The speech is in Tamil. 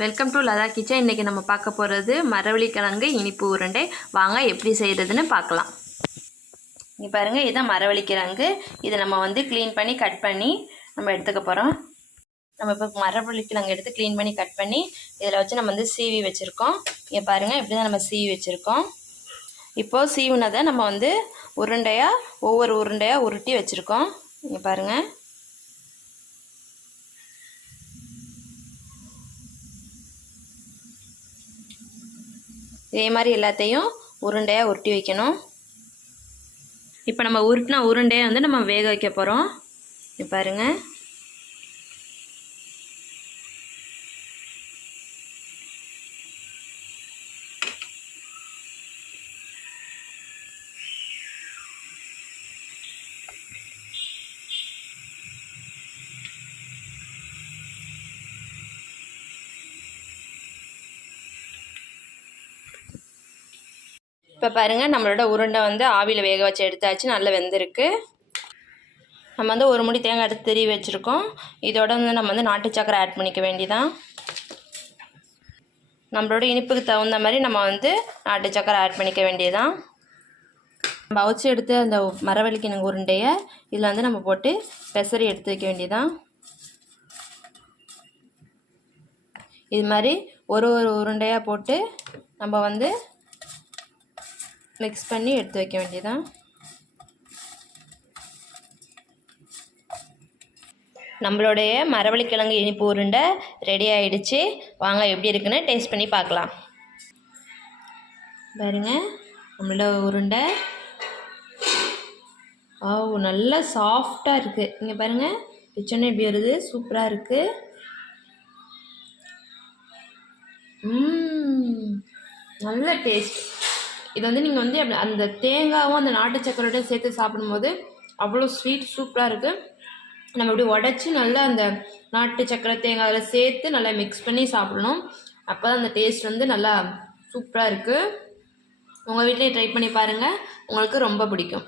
Welcome to Latha kitchen. இன்றைக்கி நம்ம பார்க்க போகிறது மரவள்ளிக்கிழங்கு இனிப்பு உருண்டை. வாங்க எப்படி செய்கிறதுன்னு பார்க்கலாம். இங்கே பாருங்கள், இதுதான் மரவள்ளிக்கிழங்கு. இதை நம்ம வந்து க்ளீன் பண்ணி கட் பண்ணி நம்ம எடுத்துக்க போகிறோம். நம்ம இப்போ மரவள்ளிக்கிழங்கு எடுத்து க்ளீன் பண்ணி கட் பண்ணி இதில் வச்சு நம்ம வந்து சீவி வச்சுருக்கோம். இங்கே பாருங்கள், இப்படி தான் நம்ம சீவி வச்சுருக்கோம். இப்போது சீவுனதை நம்ம வந்து ஒவ்வொரு உருண்டையாக உருட்டி வச்சுருக்கோம். இங்கே பாருங்கள், இதே மாதிரி எல்லாத்தையும் உருண்டையாக உருட்டி வைக்கணும். இப்போ நம்ம உருட்டின உருண்டையை வந்து நம்ம வேக வைக்க போகிறோம். இப்போ பாருங்கள், இப்போ பாருங்கள், நம்மளோட உருண்டை வந்து ஆவியில் வேக வச்சு எடுத்தாச்சு, நல்லா வெந்திருக்கு. நம்ம வந்து ஒரு முடி தேங்காய் எடுத்து திருவி வச்சுருக்கோம். இதோட வந்து நம்ம வந்து நாட்டு சக்கரை ஆட் பண்ணிக்க வேண்டியதான். நம்மளோட இனிப்புக்கு தகுந்த மாதிரி நம்ம வந்து நாட்டு சக்கரை ஆட் பண்ணிக்க வேண்டியதான். நம்ம அவிச்சு எடுத்து அந்த மரவள்ளிக்கிழங்கு உருண்டையை இதில் வந்து நம்ம போட்டு பெசரி எடுத்து வைக்க வேண்டியதான். இது மாதிரி ஒரு உருண்டையாக போட்டு நம்ம வந்து மிக்ஸ் பண்ணி எடுத்து வைக்க வேண்டியதான். நம்மளுடைய மரவள்ளிக்கிழங்கு இனிப்பு உருண்டை ரெடி ஆகிடுச்சு. வாங்க எப்படி இருக்குன்னு டேஸ்ட் பண்ணி பார்க்கலாம். பாருங்க, நம்மளோட உருண்டை நல்லா சாஃப்டாக இருக்குது. இங்கே பாருங்கள், பிச்சனை எப்படி வருது, சூப்பராக இருக்குது. நல்ல டேஸ்ட். இது வந்து நீங்கள் வந்து அந்த தேங்காவும் அந்த நாட்டு சக்கரோட சேர்த்து சாப்பிடும்போது அவ்வளோ ஸ்வீட் சூப்பராக இருக்குது. நம்ம இப்படி உடச்சி நல்லா அந்த நாட்டு சக்கரை தேங்காயில் சேர்த்து நல்லா மிக்ஸ் பண்ணி சாப்பிடணும். அப்போ தான் அந்த டேஸ்ட் வந்து நல்லா சூப்பராக இருக்குது. உங்கள் வீட்டிலே ட்ரை பண்ணி பாருங்கள், உங்களுக்கு ரொம்ப பிடிக்கும்.